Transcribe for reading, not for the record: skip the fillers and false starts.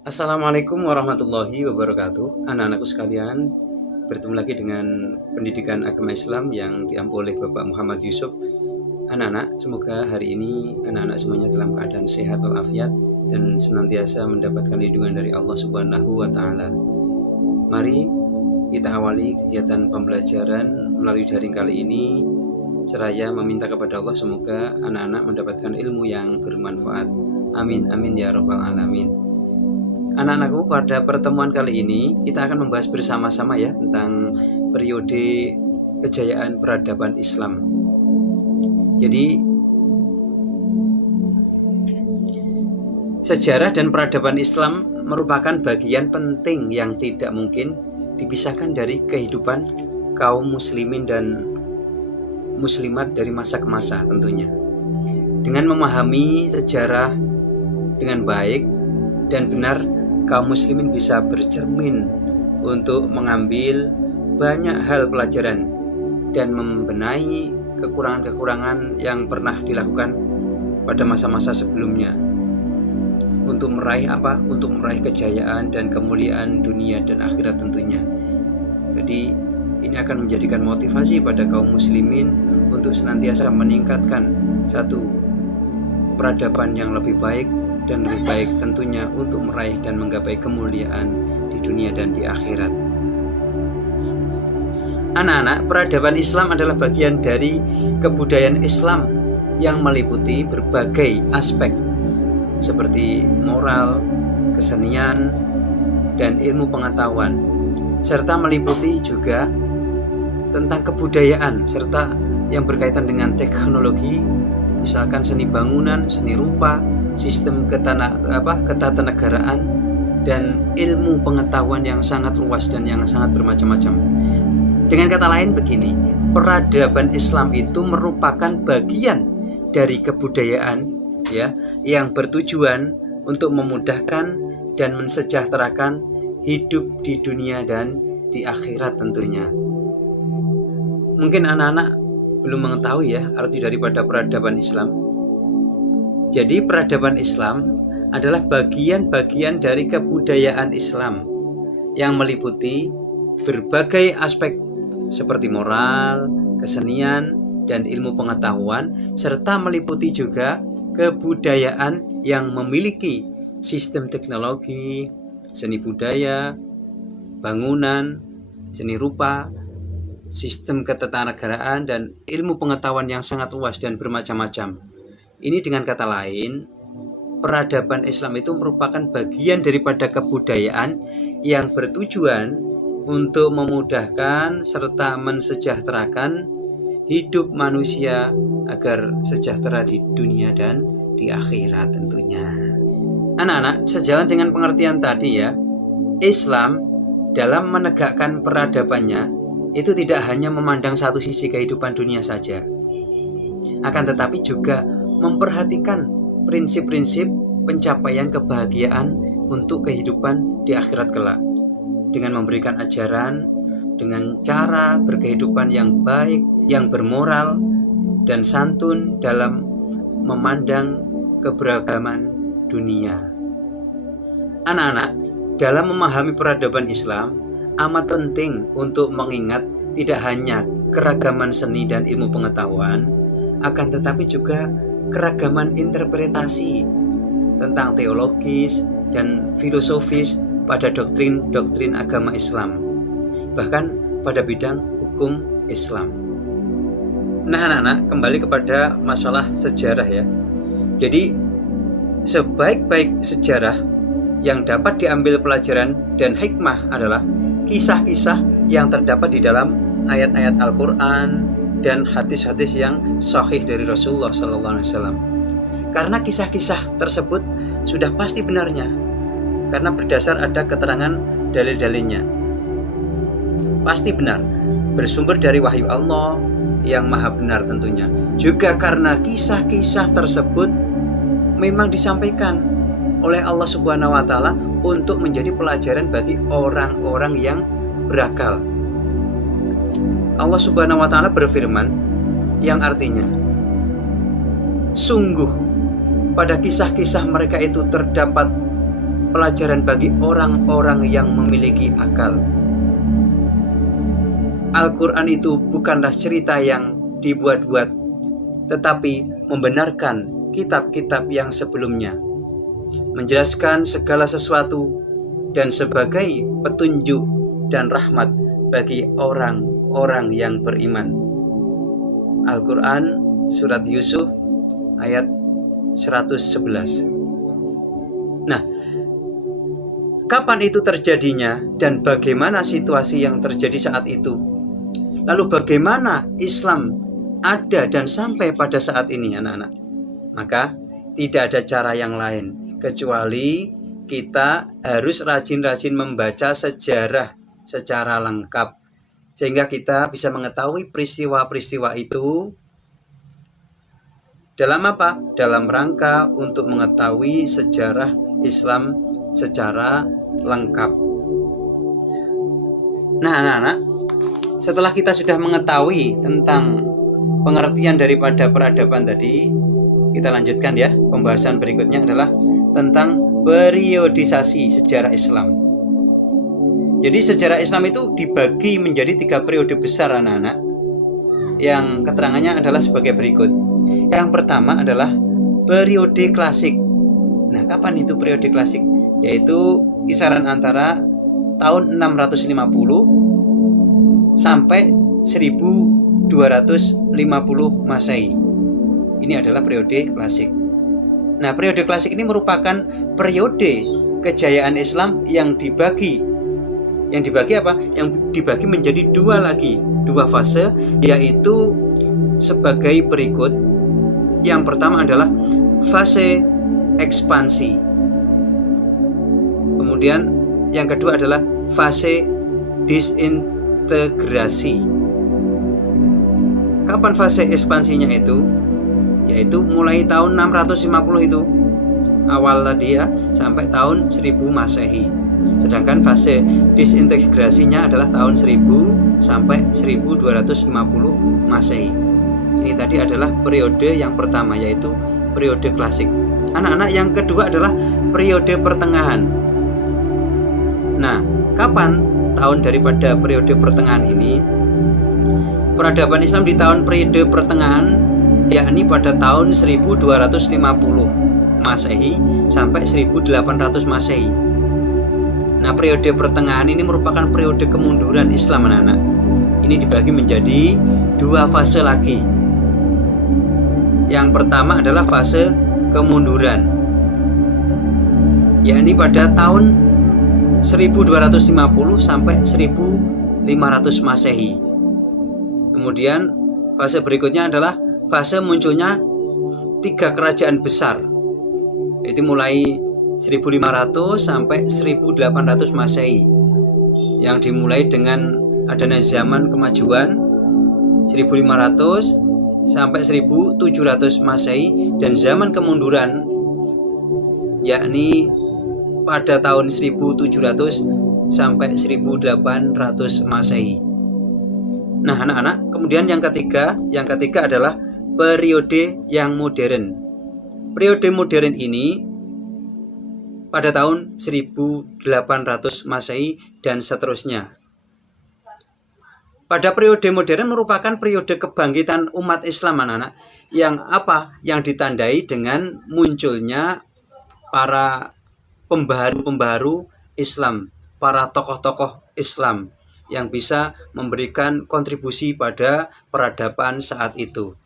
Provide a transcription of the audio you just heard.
Assalamualaikum warahmatullahi wabarakatuh. Anak-anakku sekalian, bertemu lagi dengan pendidikan agama Islam yang diampu oleh Bapak Muhammad Yusuf. Anak-anak, semoga hari ini anak-anak semuanya dalam keadaan sehat walafiat dan senantiasa mendapatkan lindungan dari Allah Subhanahu wa taala. Mari kita awali kegiatan pembelajaran melalui daring kali ini seraya meminta kepada Allah semoga anak-anak mendapatkan ilmu yang bermanfaat. Amin amin ya rabbal alamin. Anak-anakku, pada pertemuan kali ini kita akan membahas bersama-sama ya tentang periode kejayaan peradaban Islam. Jadi sejarah dan peradaban Islam merupakan bagian penting yang tidak mungkin dipisahkan dari kehidupan kaum muslimin dan muslimat dari masa ke masa tentunya. Dengan memahami sejarah dengan baik dan benar, kaum muslimin bisa bercermin untuk mengambil banyak hal pelajaran dan membenahi kekurangan-kekurangan yang pernah dilakukan pada masa-masa sebelumnya untuk meraih apa? Untuk meraih kejayaan dan kemuliaan dunia dan akhirat tentunya. Jadi ini akan menjadikan motivasi pada kaum muslimin untuk senantiasa meningkatkan satu peradaban yang lebih baik dan lebih baik tentunya untuk meraih dan menggapai kemuliaan di dunia dan di akhirat. Anak-anak, peradaban Islam adalah bagian dari kebudayaan Islam yang meliputi berbagai aspek seperti moral, kesenian, dan ilmu pengetahuan, serta meliputi juga tentang kebudayaan serta yang berkaitan dengan teknologi, misalkan seni bangunan, seni rupa, sistem ketatanegaraan, dan ilmu pengetahuan yang sangat luas dan yang sangat bermacam-macam. Dengan kata lain begini, peradaban Islam itu merupakan bagian dari kebudayaan ya, yang bertujuan untuk memudahkan dan mensejahterakan hidup di dunia dan di akhirat tentunya. Mungkin anak-anak belum mengetahui ya arti daripada peradaban Islam. Jadi peradaban Islam adalah bagian-bagian dari kebudayaan Islam yang meliputi berbagai aspek seperti moral, kesenian, dan ilmu pengetahuan, serta meliputi juga kebudayaan yang memiliki sistem teknologi, seni budaya, bangunan, seni rupa, sistem ketatanegaraan, dan ilmu pengetahuan yang sangat luas dan bermacam-macam. Ini dengan kata lain, peradaban Islam itu merupakan bagian daripada kebudayaan yang bertujuan untuk memudahkan serta mensejahterakan hidup manusia agar sejahtera di dunia dan di akhirat tentunya. Anak-anak, sejalan dengan pengertian tadi ya, Islam dalam menegakkan peradabannya itu tidak hanya memandang satu sisi kehidupan dunia saja, akan tetapi juga memperhatikan prinsip-prinsip pencapaian kebahagiaan untuk kehidupan di akhirat kelak, dengan memberikan ajaran dengan cara berkehidupan yang baik, yang bermoral dan santun dalam memandang keberagaman dunia. Anak-anak, dalam memahami peradaban Islam amat penting untuk mengingat tidak hanya keragaman seni dan ilmu pengetahuan, akan tetapi juga keragaman interpretasi tentang teologis dan filosofis pada doktrin-doktrin agama Islam, bahkan pada bidang hukum Islam. Nah anak-anak, kembali kepada masalah sejarah ya. Jadi sebaik-baik sejarah yang dapat diambil pelajaran dan hikmah adalah kisah-kisah yang terdapat di dalam ayat-ayat Al-Quran dan hadis-hadis yang sahih dari Rasulullah SAW. Karena kisah-kisah tersebut sudah pasti benarnya, karena berdasar ada keterangan dalil-dalilnya. Pasti benar, bersumber dari wahyu Allah yang maha benar tentunya. Juga karena kisah-kisah tersebut memang disampaikan oleh Allah Subhanahu wa taala untuk menjadi pelajaran bagi orang-orang yang berakal. Allah Subhanahu wa taala berfirman yang artinya, sungguh pada kisah-kisah mereka itu terdapat pelajaran bagi orang-orang yang memiliki akal. Al-Quran itu bukanlah cerita yang dibuat-buat, tetapi membenarkan kitab-kitab yang sebelumnya, menjelaskan segala sesuatu dan sebagai petunjuk dan rahmat bagi orang-orang yang beriman. Al-Quran Surat Yusuf ayat 111. Nah, kapan itu terjadinya dan bagaimana situasi yang terjadi saat itu? Lalu bagaimana Islam ada dan sampai pada saat ini, anak-anak? Maka tidak ada cara yang lain kecuali kita harus rajin-rajin membaca sejarah secara lengkap, sehingga kita bisa mengetahui peristiwa-peristiwa itu dalam apa? Dalam rangka untuk mengetahui sejarah Islam secara lengkap. Nah, anak-anak, setelah kita sudah mengetahui tentang pengertian daripada peradaban tadi, kita lanjutkan ya. Pembahasan berikutnya adalah tentang periodisasi sejarah Islam. Jadi sejarah Islam itu dibagi menjadi 3 periode besar, anak-anak, yang keterangannya adalah sebagai berikut. Yang pertama adalah periode klasik. Nah, kapan itu periode klasik? Yaitu kisaran antara tahun 650 sampai 1250 Masehi. Ini adalah periode klasik. Nah, periode klasik ini merupakan periode kejayaan Islam yang dibagi apa? Yang dibagi menjadi dua fase, yaitu sebagai berikut. Yang pertama adalah fase ekspansi. Kemudian yang kedua adalah fase disintegrasi. Kapan fase ekspansinya itu? Yaitu mulai tahun 650 itu awal tadi ya, sampai tahun 1000 Masehi. Sedangkan fase disintegrasinya adalah tahun 1000 sampai 1250 Masehi. Ini tadi adalah periode yang pertama, yaitu periode klasik. Anak-anak, yang kedua adalah periode pertengahan. Nah, kapan tahun daripada periode pertengahan ini? Peradaban Islam di tahun periode pertengahan, yakni pada tahun 1250 Masehi sampai 1800 Masehi. Nah, periode pertengahan ini merupakan periode kemunduran Islam, anak-anak. Ini dibagi menjadi 2 fase lagi. Yang pertama adalah fase kemunduran, yakni pada tahun 1250 sampai 1500 Masehi. Kemudian fase berikutnya adalah fase munculnya 3 kerajaan besar, yaitu mulai 1500 sampai 1800 Masehi, yang dimulai dengan adanya zaman kemajuan 1500 sampai 1700 Masehi, dan zaman kemunduran yakni pada tahun 1700 sampai 1800 Masehi. Nah, anak-anak, kemudian yang ketiga adalah periode yang modern. Periode modern ini pada tahun 1800 Masehi dan seterusnya. Pada periode modern merupakan periode kebangkitan umat Islam, anak-anak, yang ditandai dengan munculnya para pembaharu Islam, para tokoh-tokoh Islam yang bisa memberikan kontribusi pada peradaban saat itu.